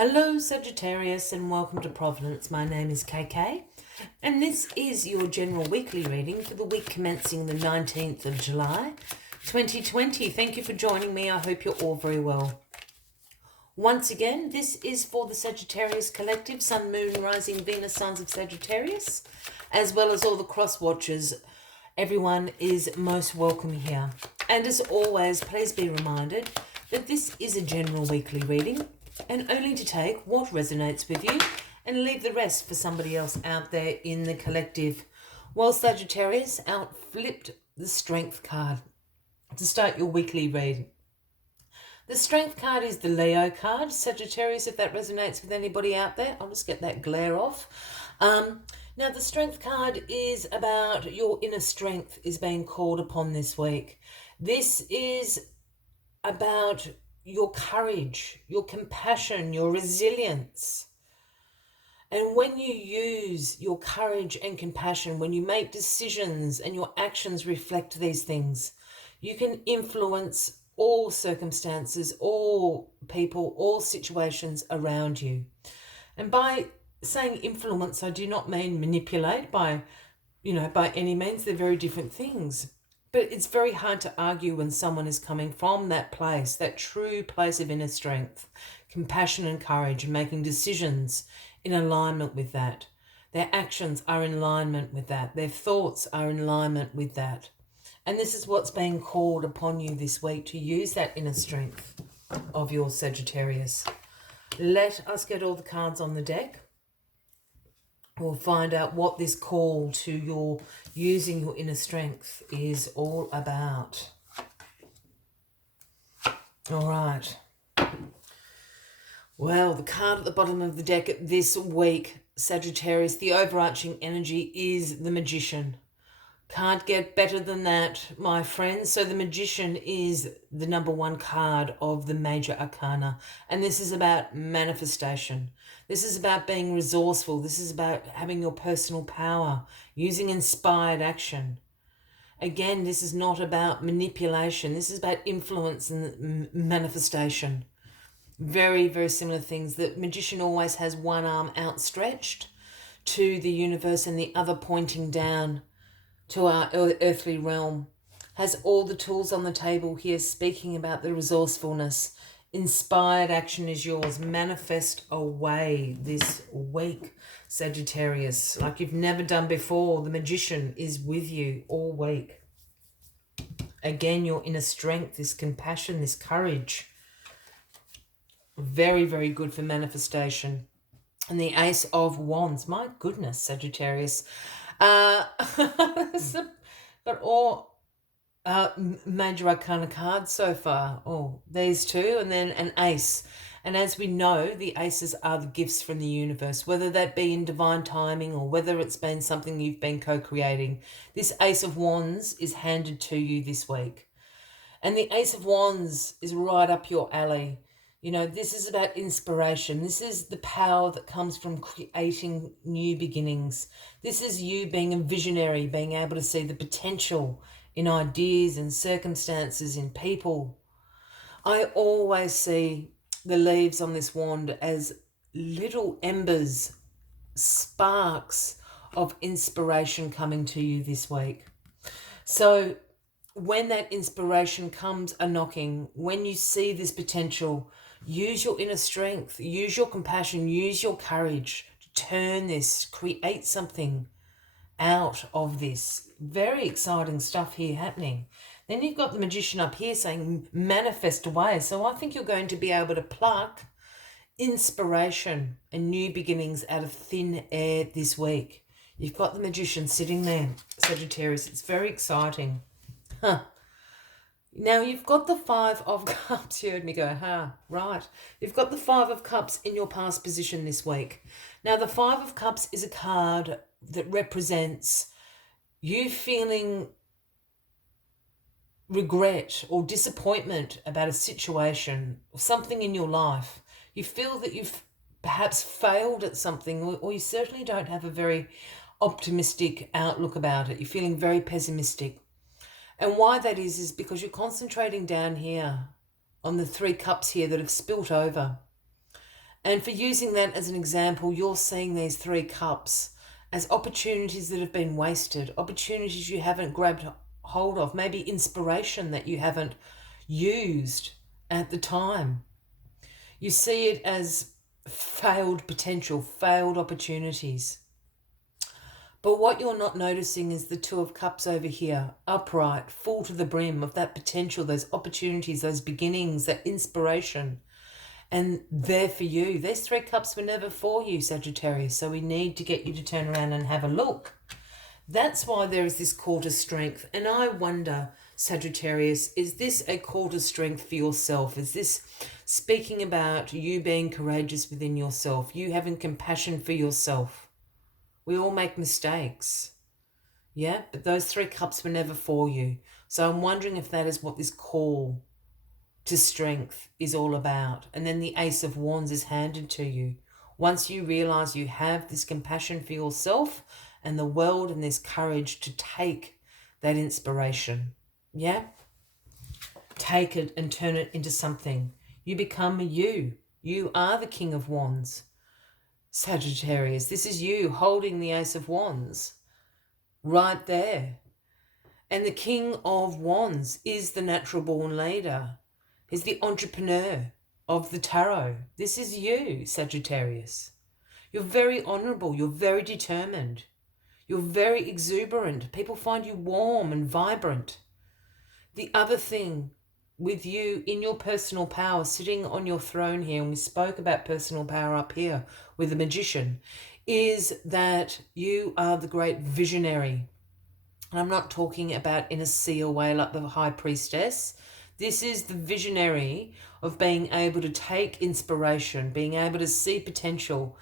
Hello Sagittarius and welcome to Providence. My name is KK and this is your general weekly reading for the week commencing the 19th of July 2020. Thank you for joining me. I hope you're all very well. Once again, this is for the Sagittarius Collective, Sun, Moon, Rising, Venus, Signs of Sagittarius, as well as all the cross watchers. Everyone is most welcome here. And as always, please be reminded that this is a general weekly reading and only to take what resonates with you and leave the rest for somebody else out there in the collective. Well, Sagittarius, out flipped the Strength card to start your weekly read. The Strength card is the Leo card. Sagittarius, if that resonates with anybody out there, I'll just get that glare off. Now, the Strength card is about your inner strength is being called upon this week. This is about your courage, your compassion, your resilience. And when you use your courage and compassion, when you make decisions and your actions reflect these things, you can influence all circumstances, all people, all situations around you. And by saying influence, I do not mean manipulate by any means. They're very different things. But it's very hard to argue when someone is coming from that place, that true place of inner strength, compassion and courage, and making decisions in alignment with that. Their actions are in alignment with that. Their thoughts are in alignment with that. And this is what's being called upon you this week, to use that inner strength of your Sagittarius. Let us get all the cards on the deck. We'll find out what this call to your using your inner strength is all about. All right. Well, the card at the bottom of the deck this week, Sagittarius, the overarching energy is the Magician. Can't get better than that, my friends. So the Magician is the number one card of the major arcana. And this is about manifestation. This is about being resourceful. This is about having your personal power, using inspired action. Again, this is not about manipulation. This is about influence and manifestation. Very, very similar things. The Magician always has one arm outstretched to the universe and the other pointing down to our earthly realm. Has all the tools on the table here, speaking about the resourcefulness. Inspired action is yours. Manifest away this week, Sagittarius, like you've never done before. The Magician is with you all week. Again, your inner strength, this compassion, this courage. Very, very good for manifestation. And the Ace of Wands. My goodness, Sagittarius. But all major arcana cards so far. Oh, these two, and then an ace. And as we know, the aces are the gifts from the universe, whether that be in divine timing or whether it's been something you've been co-creating. This Ace of Wands is handed to you this week. And the Ace of Wands is right up your alley. You know, this is about inspiration. This is the power that comes from creating new beginnings. This is you being a visionary, being able to see the potential in ideas and circumstances, in people. I always see the leaves on this wand as little embers, sparks of inspiration coming to you this week. So when that inspiration comes a-knocking, when you see this potential, use your inner strength, use your compassion, use your courage to turn this, create something out of this. Very exciting stuff here happening. Then you've got the Magician up here saying manifest away. So I think you're going to be able to pluck inspiration and new beginnings out of thin air this week. You've got the Magician sitting there, Sagittarius. It's very exciting. Now, you've got the Five of Cups. You heard me go, right. You've got the Five of Cups in your past position this week. Now, the Five of Cups is a card that represents you feeling regret or disappointment about a situation or something in your life. You feel that you've perhaps failed at something, or you certainly don't have a very optimistic outlook about it. You're feeling very pessimistic. And why that is because you're concentrating down here on the 3 cups here that have spilt over. And for using that as an example, you're seeing these 3 cups as opportunities that have been wasted, opportunities you haven't grabbed hold of, maybe inspiration that you haven't used at the time. You see it as failed potential, failed opportunities. But what you're not noticing is the 2 of Cups over here, upright, full to the brim of that potential, those opportunities, those beginnings, that inspiration. And there for you. These 3 cups were never for you, Sagittarius. So we need to get you to turn around and have a look. That's why there is this call to strength. And I wonder, Sagittarius, is this a call to strength for yourself? Is this speaking about you being courageous within yourself, you having compassion for yourself? We all make mistakes. Yeah, but those 3 cups were never for you. So I'm wondering if that is what this call to strength is all about. And then the Ace of Wands is handed to you. Once you realize you have this compassion for yourself and the world and this courage to take that inspiration, yeah, take it and turn it into something. You become you. You are the King of Wands, Sagittarius. This is you holding the Ace of Wands right there. And the King of Wands is the natural born leader. He's the entrepreneur of the tarot. This is you, Sagittarius. You're very honourable. You're very determined. You're very exuberant. People find you warm and vibrant. The other thing with you in your personal power, sitting on your throne here, and we spoke about personal power up here with the Magician, is that you are the great visionary. And I'm not talking about in a seer way like the High Priestess. This is the visionary of being able to take inspiration, being able to see potential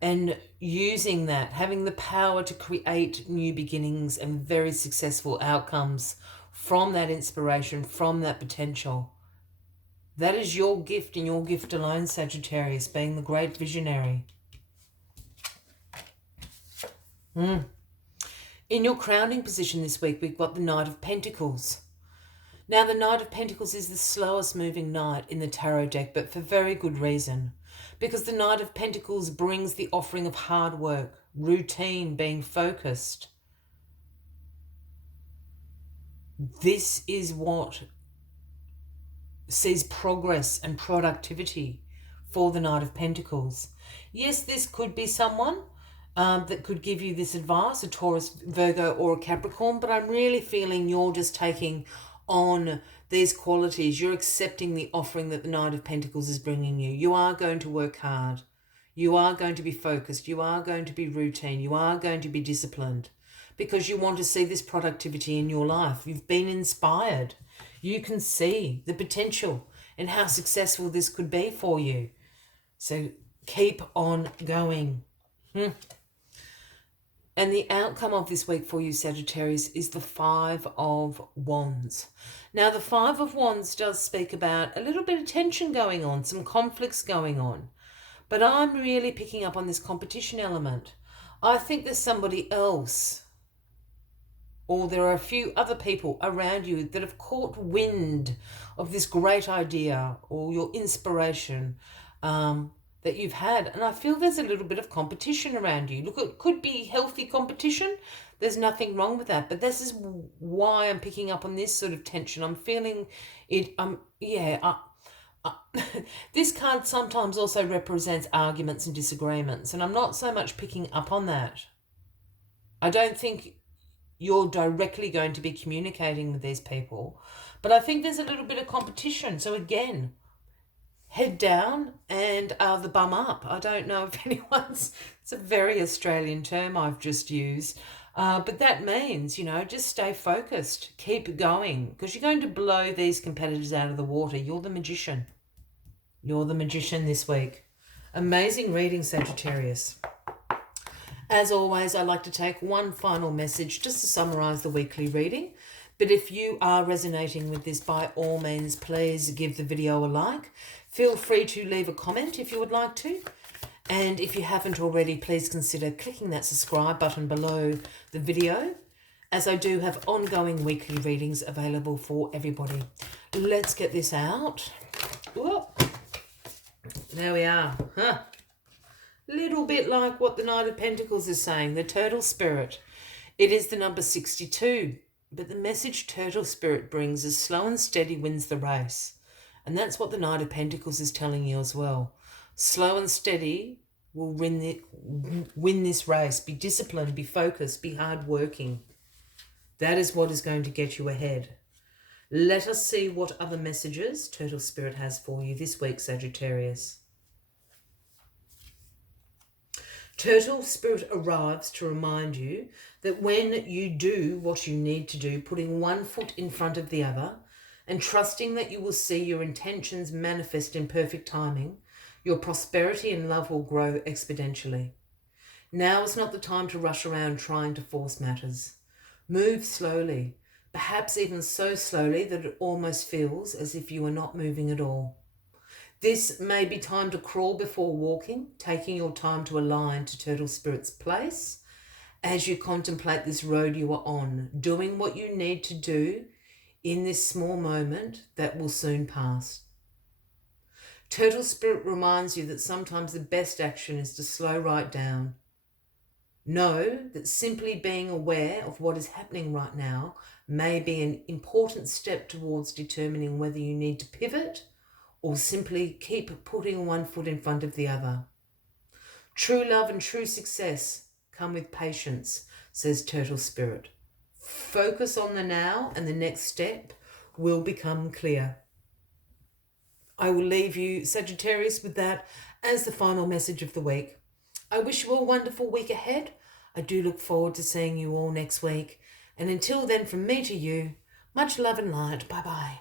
and using that, having the power to create new beginnings and very successful outcomes from that inspiration, from that potential. That is your gift and your gift alone, Sagittarius, being the great visionary. In your crowning position this week, we've got the Knight of Pentacles. Now, the Knight of Pentacles is the slowest moving knight in the tarot deck, but for very good reason. Because the Knight of Pentacles brings the offering of hard work, routine, being focused. This is what sees progress and productivity for the Knight of Pentacles. Yes, this could be someone that could give you this advice, a Taurus, Virgo, or a Capricorn, but I'm really feeling you're just taking on these qualities. You're accepting the offering that the Knight of Pentacles is bringing you. You are going to work hard. You are going to be focused. You are going to be routine. You are going to be disciplined because you want to see this productivity in your life. You've been inspired. You can see the potential and how successful this could be for you. So keep on going. And the outcome of this week for you, Sagittarius, is the 5 of Wands. Now, the 5 of Wands does speak about a little bit of tension going on, some conflicts going on. But I'm really picking up on this competition element. I think there's somebody else, or there are a few other people around you that have caught wind of this great idea or your inspiration that you've had. And I feel there's a little bit of competition around you. Look, it could be healthy competition. There's nothing wrong with that. But this is why I'm picking up on this sort of tension. I'm feeling it. This card sometimes also represents arguments and disagreements. And I'm not so much picking up on that. I don't think you're directly going to be communicating with these people. But I think there's a little bit of competition. So again, head down and the bum up. I don't know if anyone's, it's a very Australian term I've just used, but that means, just stay focused, keep going, because you're going to blow these competitors out of the water. You're the magician. You're the magician this week. Amazing reading, Sagittarius. As always, I like to take one final message just to summarize the weekly reading. But if you are resonating with this, by all means, please give the video a like. Feel free to leave a comment if you would like to. And if you haven't already, please consider clicking that subscribe button below the video, as I do have ongoing weekly readings available for everybody. Let's get this out. Whoop. There we are. Huh. Little bit like what the Knight of Pentacles is saying, the Turtle Spirit. It is the number 62, but the message Turtle Spirit brings is slow and steady wins the race. And that's what the Knight of Pentacles is telling you as well. Slow and steady will win this race. Be disciplined, be focused, be hardworking. That is what is going to get you ahead. Let us see what other messages Turtle Spirit has for you this week, Sagittarius. Turtle Spirit arrives to remind you that when you do what you need to do, putting one foot in front of the other and trusting that you will see your intentions manifest in perfect timing, your prosperity and love will grow exponentially. Now is not the time to rush around trying to force matters. Move slowly, perhaps even so slowly that it almost feels as if you are not moving at all. This may be time to crawl before walking, taking your time to align to Turtle Spirit's place as you contemplate this road you are on, doing what you need to do in this small moment that will soon pass. Turtle Spirit reminds you that sometimes the best action is to slow right down. Know that simply being aware of what is happening right now may be an important step towards determining whether you need to pivot or simply keep putting one foot in front of the other. True love and true success come with patience, says Turtle Spirit. Focus on the now and the next step will become clear. I will leave you, Sagittarius, with that as the final message of the week. I wish you a wonderful week ahead. I do look forward to seeing you all next week. And until then, from me to you, much love and light. Bye-bye.